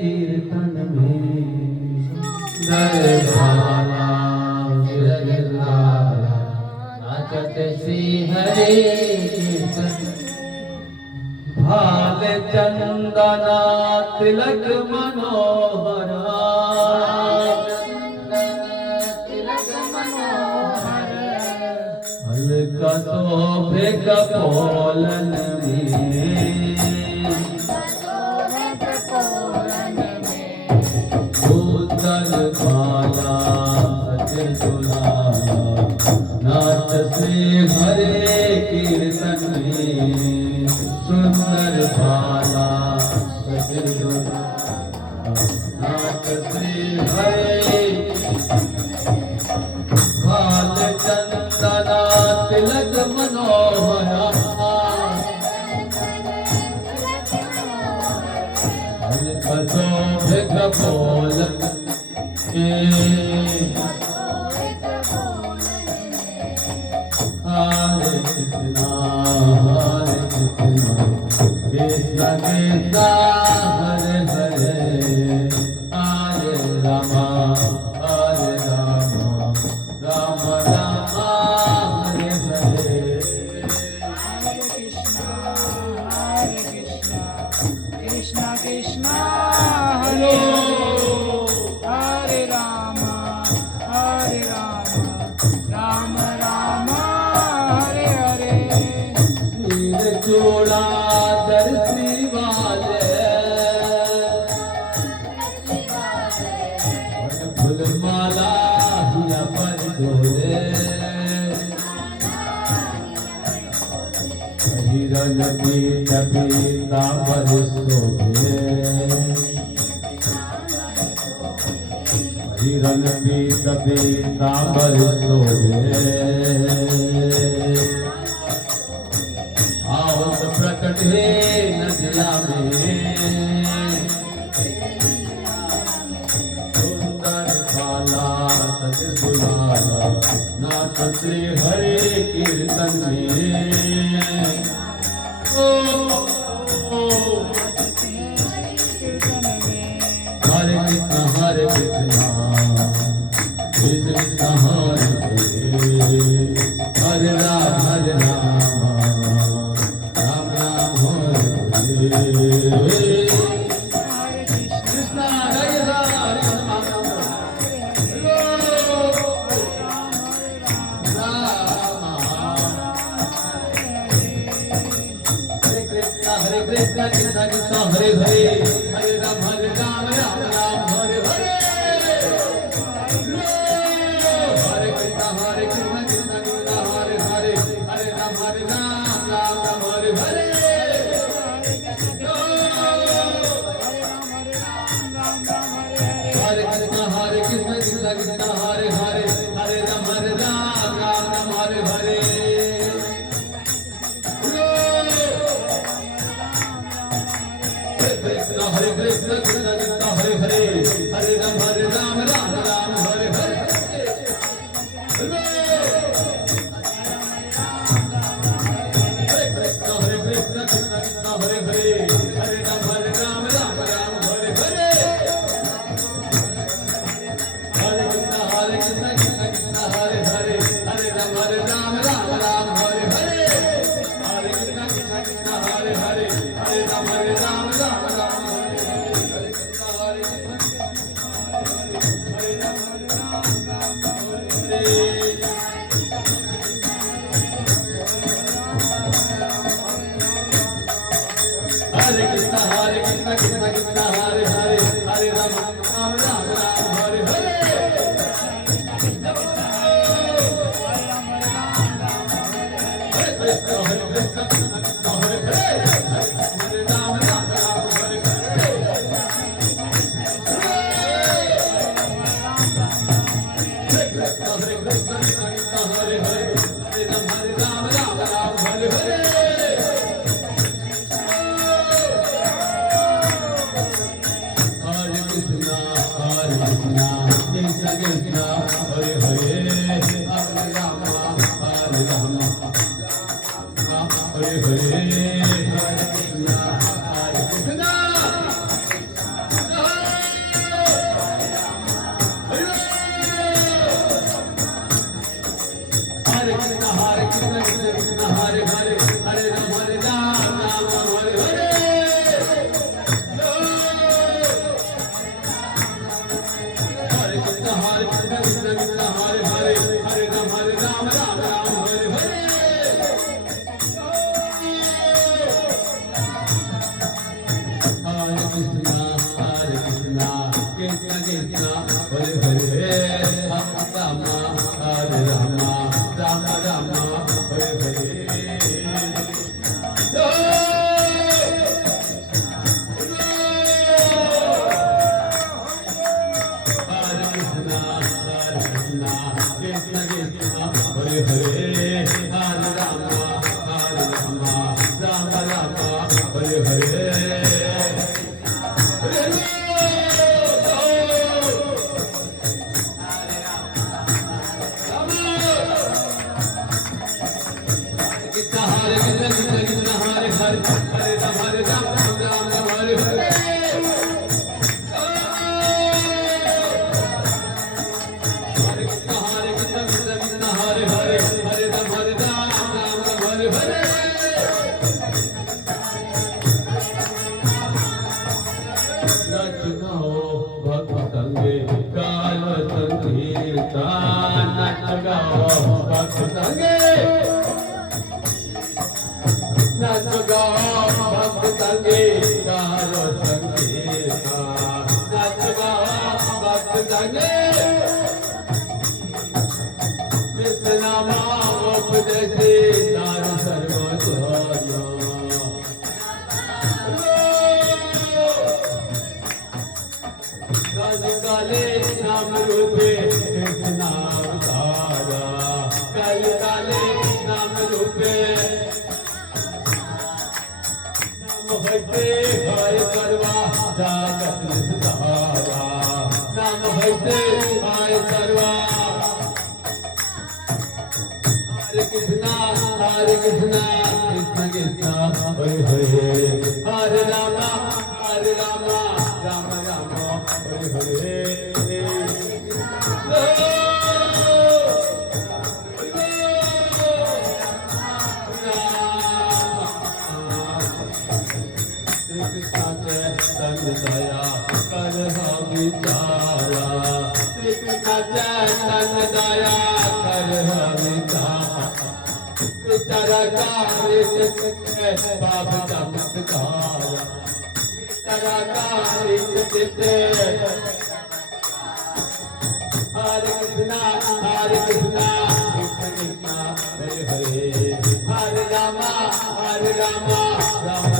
कीर्तन में दरबारा विरगिल्लारा नाचत श्री हरे कीर्तन भाल चंदना तिलक मनोहरा अलका शोभे कपोलन में बाला सचिन दुलाला नाच श्री हरे कीर्तन में सुंदर बाला सचिन दुलाला नाच श्री हरे भाल चंदना तिलक मनोहरा शोभे कपोलन Hare Krishna, Hare Krishna, Krishna Krishna, Hare Hare, Hare Rama, Hare Rama, Rama Rama, Hare Hare. Hare Krishna, Hare Krishna, Krishna Krishna, Hare Hare, Hare Rama, Hare Rama, Rama Rama, Hare Hare. सिर चूड़ा दर्शी वाले फूल माला हिया पर डोले हिरन बीत पीतांबर शोभे हिरन बीत पीतांबर शोभे आवत प्रकट है नदिया में सुंदर बाला सचिन दुलाला नाच श्री हरे कीर्तन में हरे कृष्ण हरे कृष्ण कृष्ण कृष्ण हरे हरे राम हरे राम राम राम हरे हरे कृष्ण हरे हरे हरे कृष्ण कृष्ण कृष्ण हरे हरे हरे राम राम राम हरे हरे हरे कृष्ण कृष्ण कृष्ण हरे हरे हरे राम राम राम हरे हरे हरे कृष्ण कृष्ण कृष्ण हरे हरे हरे राम राम हरे हरे हरे कृष्ण कृष्ण कृष्ण हरे हरे हरे राम राम हरे हरे हरे कृष्ण कृष्ण कृष्ण हरे हरे हरे राम राम हरे हरे हरे कृष्ण कृष्ण कृष्ण हरे हरे हरे राम राम हरे हरे हरे कृष्ण कृष्ण कृष्ण हरे हरे हरे राम राम हरे कृष्ण कृष्ण कृष्ण हरे हरे हरे राम राम हरे हरे हरे कृष्ण कृष्ण कृष्ण हरे हरे हरे राम हरे हरे हरे कृष्ण कृष्ण कृष्ण हरे हरे हरे राम हरे हरे कृष्ण कृष्ण हरे हरे हरे राम हरे हरे हरे कृष्ण नच गाओ भक्त संगे काल संकीर्तन नच गाओ भक्त संगे नच गाओ भक्त संगे काल संकीर्तन नच गाओ भक्त संगे कृष्ण उपदेशे नार सर्वधर्म काले नाम रूपे कृष्ण अवतारा कल काले नाम रूपे नाम हटे हर सर्वा जागत निस्तारा नाम हटे हर सर्वा हरे कृष्णा कृष्ण कृष्ण हरे हरे हरे राम राम राम हरे हरे श्री कृष्ण चैतन्य दया कर विचारा श्री कृष्ण चैतन्य दया कर विचारा विचारा कार्य पाप चमत्कारा विचारा कार्य हरे कृष्णा कृष्ण कृष्ण हरे हरे हरे राम राम